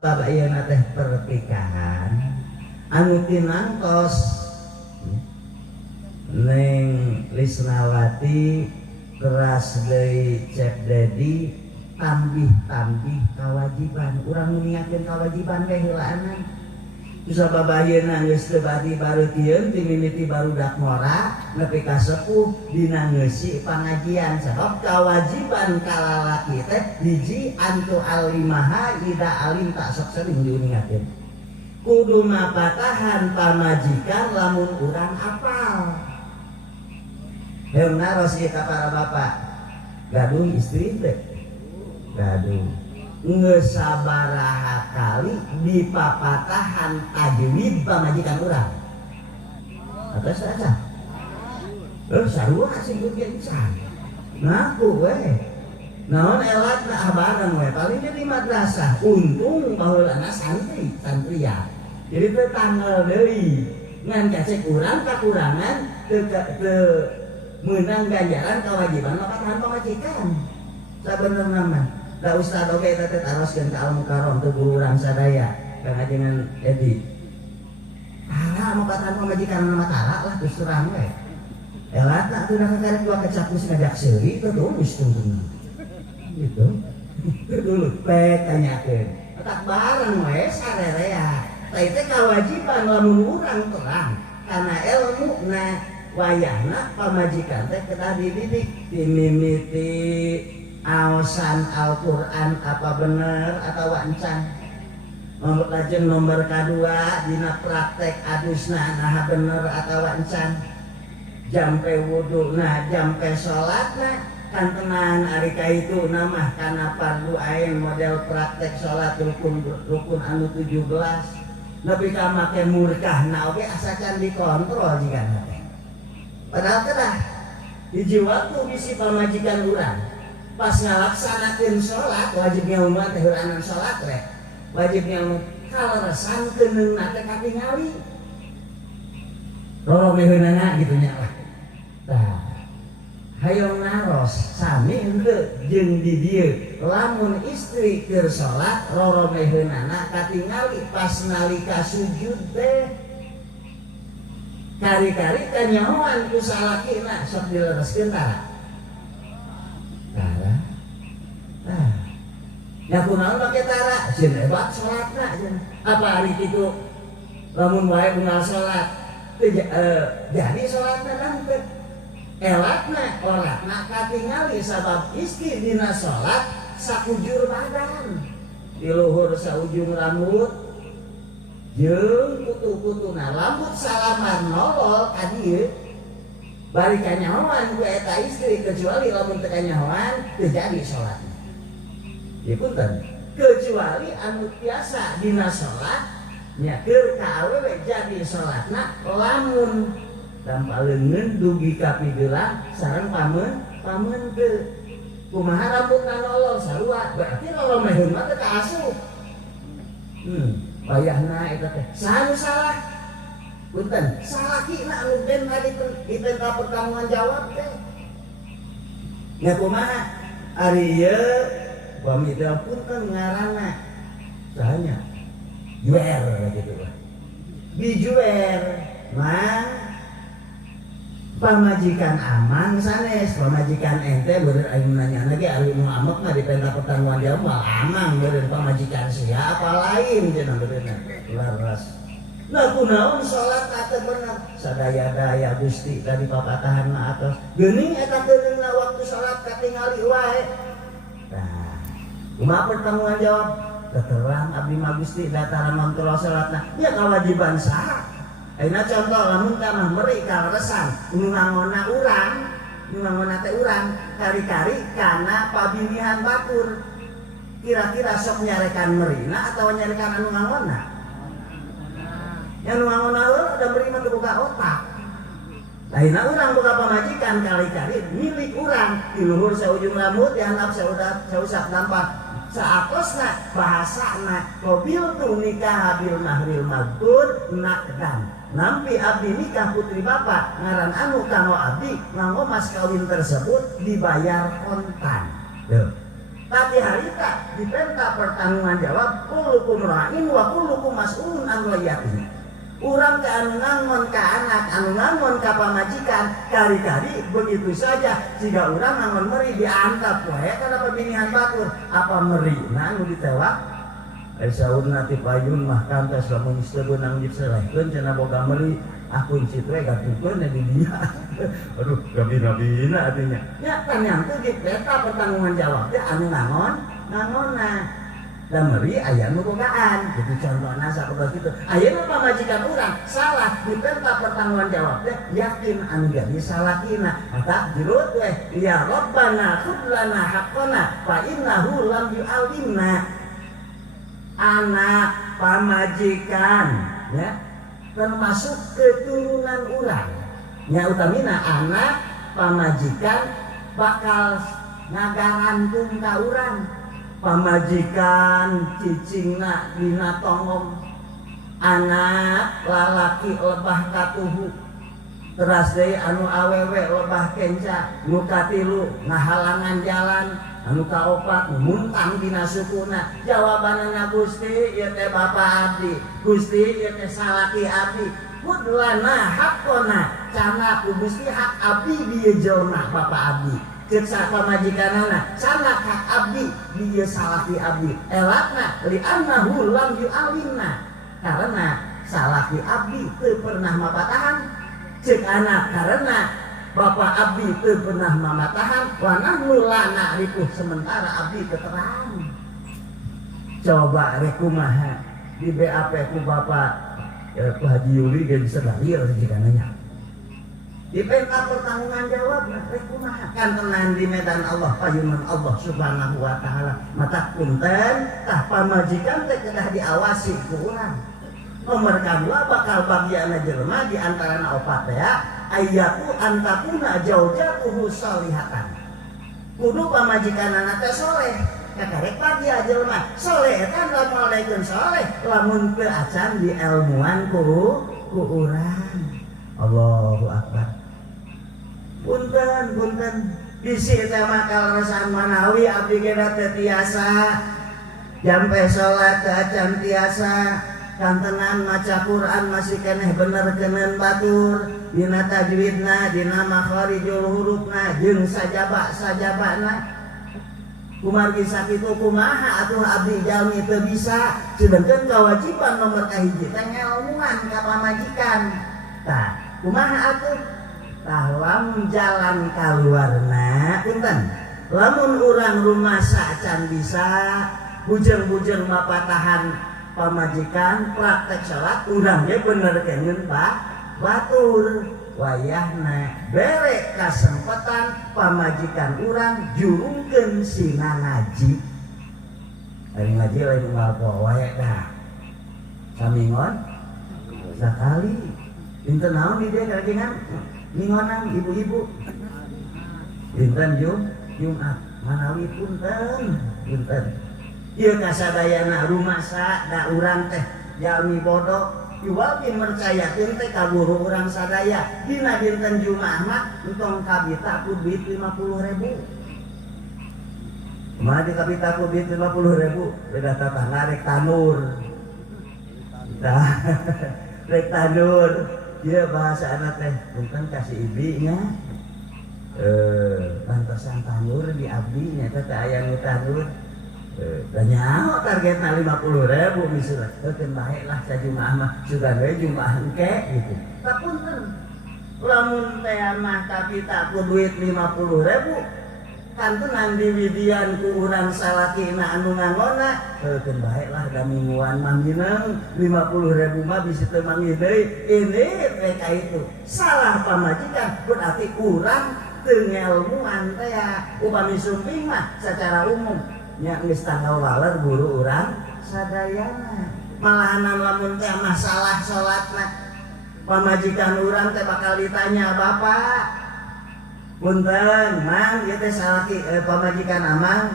Babayana teh pernikahan anu tinangtos Neng Lisnawati keras deui cek dedi tambih kewajiban urang niatkeun kewajiban teh heulaan bisa babayeuna geus teu bati bareukeun ti mimiti barudak mora nepi ka sepuh dina ngeusi pangajian sabab kewajiban kalalaki teh hiji antu alimaha ida alim tak sok sering diingatkeun kudu mapatahan pamajikan lamun urang apal heuna ros kita para bapak gaduh istri teh gaduh geus sabaraha kali dipapatahan tajwid pamajikan urang atas aja sarua sing kudu pisan ngaku we naon elatna bareng we paling di madrasah untung baheulana santriya jadi teu tanggal deui ngan cacek urang kakurangan teu meunang ganjaran kewajiban mapatahan pamajikan sabenerna mah da ustad oge eta teh taroskeun ka al-mukarram teu guru urang sadaya kang ajengan Edi tara mapatahan pamajikan mah tara lah terus terang we elatna teu karek dua kecapus ngajak seuri teu tulis tuntunna gitu dulu teh tanyakeun tak bareng we sarerea teh teh kewajiban lamun urang terang kana ilmu na wayahna pamajikan teh kedah dididik dimimiti aosan Al-Quran apa bener atau encan lajeng nomor kedua dina praktek adusna nah bener atau encan jampe wuduna jampe sholatna kan tenan ari ka itu nama kana fardu ain model praktek sholat rukun anu 17 nepi ka make murkahna oge asakan dikontrol jigana teh padahal kedah hiji waktu bisi pamajikan urang pas ngalaksanakeun sholat wajibnya umat teh heulanan sholat rek wajibnya kaleresan keuningna teh katingali roromeheunana gitu nya lah tah hayong naros sami henteu jeung di dieu lamun istri keur sholat roromeheunana katingali pas nalika sujud teh kari-kari kanyahoan ku salakina sok dilereskeun tara tara ya kunaon make tara sieun hebat salatna apa ari kitu lamun wae unggal salat jadi salatna dangkeut elatna oratna katingali sabab istri dina salat sakujur badan di luhur saujung rambut jeung kutu-kutuna rambut salaman nolol ka dieu bari kanyahoan ku eta istri kecuali lamun teu kanyahoan teu jadi salatna. Ieu punten kecuali anu biasa dina salat nya keur ka awewe jadi salatna lamun dampaleungeun dugi ka pigeulang sareng pameun teu kumaha rambutna nolol sarua berarti lolomeheun mah teu kaasup. Bayahna eta teh saha nu salah? Punten, salakina anu den tadi ditenta pertanggungan jawab teh. Nya kumaha? Ari ieu pamidal punten ngaranna. Sahanya? Juer gitu lah. Dijuer mah pamajikan aman sanes, pamajikan ente beureun anu nanya lagi ari nu amek mah ditenta pertanggungan jawab mah amang beureun pamajikan siapa lain cenah beureunna. Laras. Nah kunaon sholat atau bener sadaya-daya Gusti tadi papatahan mah atos geuning eta keuningna waktu sholat katingali wae nah kumaha pertanggungan jawab terang abdi mah Gusti dataran ngontrol sholatna ya kewajiban saha ayeuna contoh lamun kana meuri kaleresan nu ngangonna teh urang kari-kari kana pabilihan batur kira-kira sok nyarekan meurina atawa nyarekan anu ngangonna yang ngangona udah beri mah buka otak. Lainna urang buka pamajikan kali-kali milik urang di luhur saujung rambut dihandap sausap dampak saakosna bahasana qabil tu nikah bil mahril mazkur nakdan nampi abdi nikah putri bapak ngaran anu kanggo abdi nganggo mas kawin tersebut dibayar kontan. Tuh. Tapi harita dipenta pertanggungan jawab kullukum ra'in wa kullukum mas'ulun an ra'iyatihi. Urang ke anu ngangon ka anak, anu ngangon ka pamajikan, kari-kari begitu saja. Jika urang ngangon meri diantap wae kana pabinihan batur, apa meri na anu ditewak? Saurna ti payun mah kantos lamun sebeunang diselehkeun cenah boga meri, aku citu we gatukeun di dia. Aduh, gabina-bina artinya. Ya kan yang teu dipeta pertanggungan jawab teh anu ngangonna. Dan meri aya nu bogaan, gitu contohna sapertos kitu. Ayeuna pamajikan urang salah dipenta pertanggungan jawab teh yakin anu jadi salahina. Eta jerut we, ya Rabbana khudh lana haqqana fa innahu lam yu'allimna. Anak pamajikan ya termasuk keturunan urang. Nya utamina anak pamajikan bakal ngagarankeun ka urang. Pamajikan cicingna dina tongom, anak lalaki lebah katuhu, teras deui anu awewe lebah kenca, nu katilu ngahalangan jalan, anu kaopat muntang dina sukuna. Jawabanana Gusti ieu teh bapa abdi, Gusti ieu teh salaki abdi. Kudlana haqqona, cana ku Gusti hak abdi dieu jelema bapa abdi. Cek pamajikanana sanak hak abdi dia salaki abdi elatna li annahu lam yu'alimna karena salaki abdi teu pernah mapatahan cek anak karena bapak abdi teu pernah mamatahan wa nahnu la na'rifu sementara abdi keterang. Coba rek kumaha di BAP ku bapak ku Haji Yuli ge disadari rezeki nanya dipenta pertanggungan jawab rek kumaha kan tenan di medan Allah payunan Allah subhanahu wa ta'ala mata punten tah pamajikan teh kedah diawasi ku urang. Nomor kadua bakal bagiana jelema di antarana opat ya ayatu antakuna jaujatuhu salihatan kudu pamajikanana teh soleh kakarek bagia jelema soleh kan lamun lamun soleh lamun teu acan di ilmuan ku urang. Allahu akbar. Punten bisi teh makal rasaan manawi abdi kena teh tiasa jampe salat teh acan tiasa kantenan maca Quran masih keneh bener kenen batur dina tajwidna dina makharijul hurufna jeung sajabana kumargi sakitu kumaha atuh abdi jalmi teu bisa sedengkeun kewajiban nomor kahiji teh ngelmuan ka pamajikan. Tah kumaha atuh lamun jalan kaluarna punten lamun urang rumasa can bisa bujeng-bujeng mapatahan pamajikan praktek salat urang ge bener kengeun batur wayahna bere kasempatan pamajikan urang jurungkeun sina ngaji. Ari ngaji lain unggal poe dah samingon sakali dinten naon di dia kagingan ningonan ibu-ibu dinten Jumat manawi punten ieu kasadayana rumasa da urang teh jalmi bodoh iwalki mercayakeun teh ka guru urang sadaya dina dinten Jumat mah entong kabita ku duit 50.000 kumaha di kabita ku duit 50.000 beda tatangga rek tanur rek tanur. Dia bahasa anak teh bukan kasih ibinya bantasan tanur di abdi nyata teh aya nu tanur da nyaho targetna 50.000 misalnya teu bae lah sa Jumaah mah sugan we Jumaah engke gitu. Sapunten lamun teh mah kapita ku duit 50.000 kantenan diwidian ku urang salakina anu ngangona teu bae lah da mingguan manggineng 50.000 mah bisa teu manggih deui ini mereka itu salah pamajikan berarti urang teu ngelmuan teh upami sumping mah secara umum nya geus tanggal waler guru urang sadayana malahan lamun teh masalah salatna pamajikan urang teh bakal ditanya bapak punten mang ieu teh salaki pamajikan amang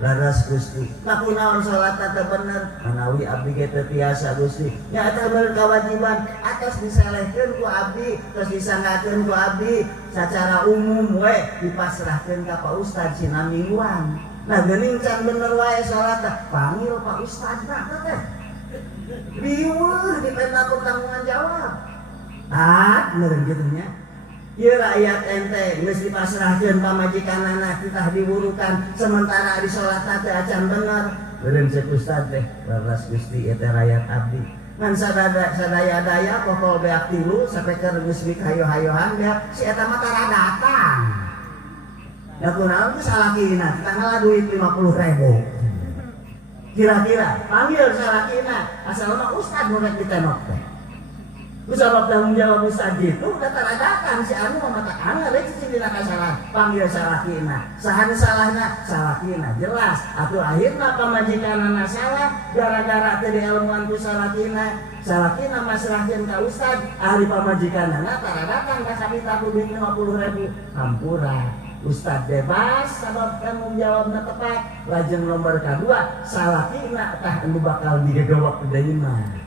laras Gusti nakunaon salatna teh bener manawi abdi ge teu tiasa Gusti nya eta berkewajiban atas diselehkeun ku abdi terus disanggakeun ku abdi secara umum we dipasrahkeun ka Pak Ustad sina mingguan Nah geuning can bener wae salat panggil Pak Ustad teh riweuh dipenta pertanggungan jawab meureun kitu nya. Ieu rakyat ente geus dipasrahkeun pamajikanana titah diwurukan sementara di salat teh acan bener. Meureun cek Ustad teh leres Gusti ieu teh rakyat abdi. Ngan sadaya-daya pokok beak tilu sapeker geus hayo-hayohan beak si eta mah tara datang. Da kunaon geus salakina kita ngalah duit 50.000. Kira-kira panggil salakina asal mah Ustad nu rek ditenok teh. Usah tanggung jawab Ustad gitu udah tara datang si anu mah mata ana rek cicing dina kasalah panggil salakina. Sahan salahna salakina jelas atuh akhirna pamajikanana salah gara-gara teu dielmuan ku salakina. Salakina masrahkeun ka Ustad ahli pamajikanana tara datang ka sabita ku duit 50.000 hampura. Ustad bebas sabab tanggung jawabna tepat. Lajeng nomor kedua salakina tah anu bakal digegewek deui mah.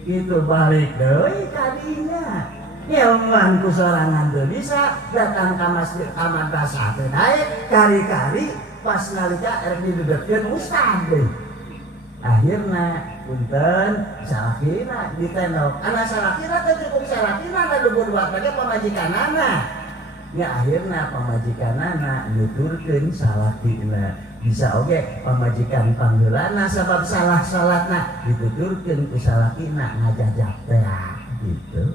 Itu balik deui ka dinya. Ilmuan ku sorangan teu bisa datang ka masjid ka madrasah teh daek kari-kari pas nalika erek didudeukeun Ustad deui. Akhirna punten salakina ditendok. Ana salakina teh cukup salakina da dubu dua teh pamajikanana. Ya akhirna pamajikanana nuturkeun salakina. Bisa oge pamajikan panggeulana sabab salah salatna dituturkeun ku salakina ngajajak teh gitu.